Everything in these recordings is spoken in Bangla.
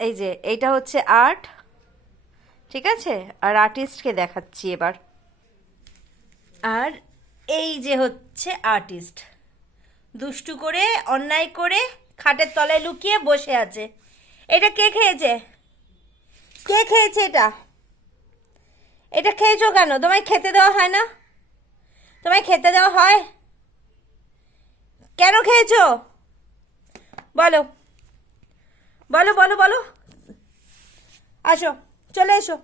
এই যে এইটা হচ্ছে আর্ট, ঠিক আছে? আর আর্টিস্টকে দেখাচ্ছি এবার। আর এই যে হচ্ছে আর্টিস্ট, দুষ্টু করে অন্যায় করে খাটের তলায় লুকিয়ে বসে আছে। এটা কে খেয়েছে? কে খেয়েছে এটা? এটা খেয়েছো কেন? তোমায় খেতে দেওয়া হয় না? তোমায় খেতে দেওয়া হয়? কেন খেয়েছো? বলো বলো বলো বলো। আসো, চলে এসো।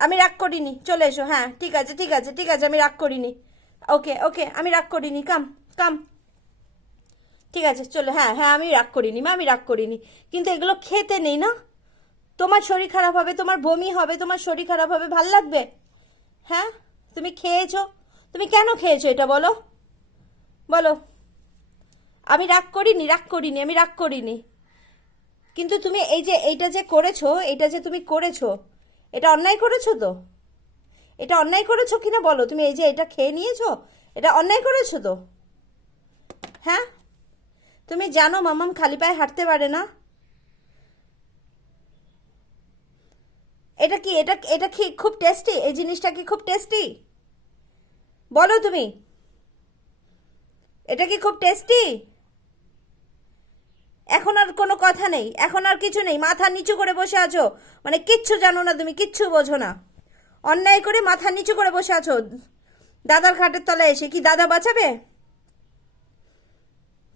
আমি রাগ করিনি, চলে এসো। হ্যাঁ ঠিক আছে ঠিক আছে ঠিক আছে, আমি রাগ করিনি। ওকে ওকে, আমি রাগ করিনি। কাম কাম। ঠিক আছে চলো। হ্যাঁ হ্যাঁ, আমি রাগ করিনি মা, আমি রাগ করিনি। কিন্তু এগুলো খেতে নেই না। তোমার শরীর খারাপ হবে, তোমার বমি হবে, তোমার শরীর খারাপ হবে, ভাল লাগবে? হ্যাঁ, তুমি খেয়েছো, তুমি কেন খেয়েছো এটা বলো, বলো। আমি রাগ করিনি, রাগ করিনি, আমি রাগ করিনি। কিন্তু তুমি এই যে এইটা যে করেছো, এটা যে তুমি করেছো, এটা অন্যায় করেছো তো? এটা অন্যায় করেছো কিনা বলো? তুমি এই যে এটা খেয়ে নিয়েছো, এটা অন্যায় করেছো তো? হ্যাঁ, তুমি জানো মামাম খালি পায়ে হাঁটতে পারে না? এটা কি, এটা এটা কি খুব টেস্টি? এই জিনিসটা কি খুব টেস্টি? বলো তুমি, এটা কি খুব টেস্টি? এখন আর কোনো কথা নেই, এখন আর কিছু নেই, মাথা নিচু করে বসে আছো, মানে কিচ্ছু জানো না তুমি, কিচ্ছু বোঝো না। অন্যায় করে মাথা নিচু করে বসে আছো দাদার খাটের তলায় এসে। কি দাদা বাঁচাবে?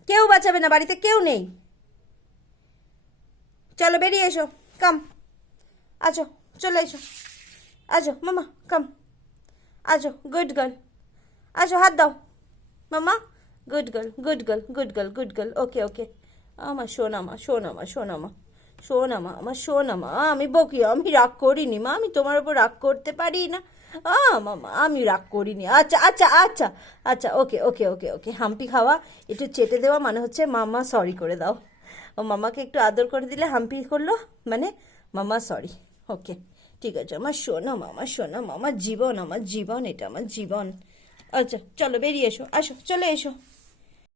কেউ বাঁচাবে না, বাড়িতে কেউ নেই। চলো বেরিয়ে এসো, কাম। আছো, চলে এসো। আছো মামা, কাম। আছো, গুড গার্ল। আছো, হাত দাও মামা। Good girl good girl good girl good girl. Okay okay, আমার সোনামা সোনামা সোনামা সোনামা, আমার সোনামা। আমি বকি, আমি রাগ করিনি মা, আমি তোমার উপর রাগ করতে পারি না। মামা আমি রাগ করিনি। আচ্ছা আচ্ছা আচ্ছা আচ্ছা, ওকে ওকে ওকে ওকে। হাম্পি খাওয়া, একটু চেটে দেওয়া মানে হচ্ছে মামা সরি করে দাও। ও মামাকে একটু আদর করে দিলে হাম্পি করলো, মানে মামা সরি। ওকে ঠিক আছে, আমার সোনা মামা, সোনা মামা, জীবন, আমার জীবন, এটা আমার জীবন। আচ্ছা চলো বেরিয়ে এসো, আসো চলে এসো।